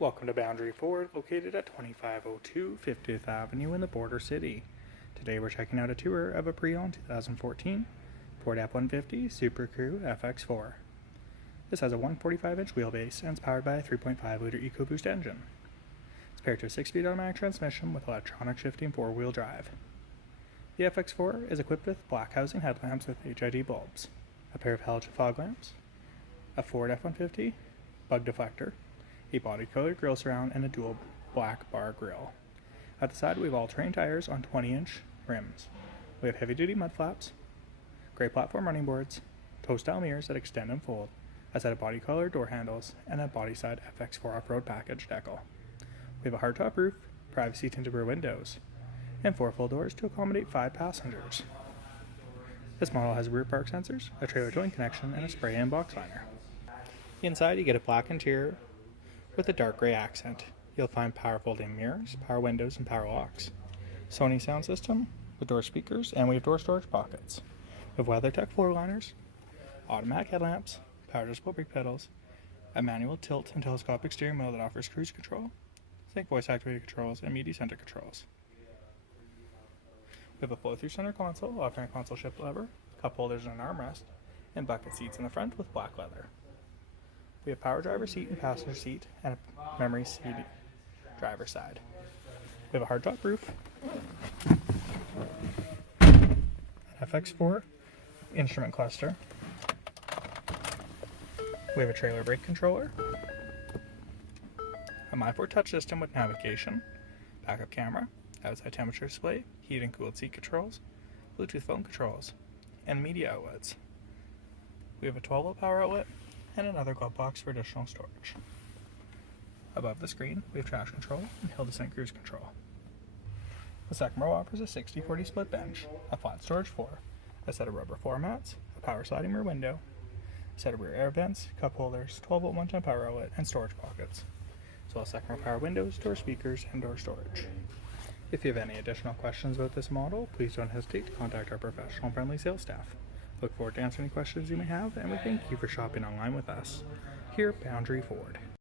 Welcome to Boundary Ford, located at 2502 50th Avenue in the Border City. Today we're checking out a tour of a pre-owned 2014 Ford F-150 Super Crew FX4. This has a 145-inch wheelbase and is powered by a 3.5-liter EcoBoost engine. It's paired to a 6-speed automatic transmission with electronic shifting 4-wheel drive. The FX4 is equipped with black housing headlamps with HID bulbs, a pair of halogen fog lamps, a Ford F-150 bug deflector, a body-colored grille surround, and a dual black bar grille. At the side, we have all-terrain tires on 20-inch rims. We have heavy-duty mud flaps, gray platform running boards, toe-style mirrors that extend and fold, a set of body-colored door handles, and a body-side FX4 off-road package decal. We have a hardtop roof, privacy tinted rear windows, and 4 full doors to accommodate 5 passengers. This model has rear park sensors, a trailer joint connection, and a spray-in box liner. Inside, you get a black interior with a dark gray accent. You'll find power folding mirrors, power windows, and power locks. Sony sound system with door speakers, and we have door storage pockets. We have WeatherTech floor liners, automatic headlamps, power adjustable brake pedals, a manual tilt and telescopic steering wheel that offers cruise control, sync voice activated controls, and media center controls. We have a flow-through center console offering a console shift lever, cup holders and an armrest, and bucket seats in the front with black leather. We have power driver seat and passenger seat, and a memory seat driver's side. We have a hardtop roof, an FX4 instrument cluster. We have a trailer brake controller, a MyFord touch system with navigation, backup camera, outside temperature display, heated and cooled seat controls, Bluetooth phone controls, and media outlets. We have a 12-volt power outlet and another glove box for additional storage. Above the screen, we have traction control and hill descent cruise control. The second row offers a 60/40 split bench, a flat storage floor, a set of rubber floor mats, a power sliding rear window, a set of rear air vents, cup holders, 12-volt one-time power outlet, and storage pockets, as well as second row power windows, door speakers, and door storage. If you have any additional questions about this model, please don't hesitate to contact our professional and friendly sales staff. Look forward to answering any questions you may have, and we thank you for shopping online with us here at Boundary Ford.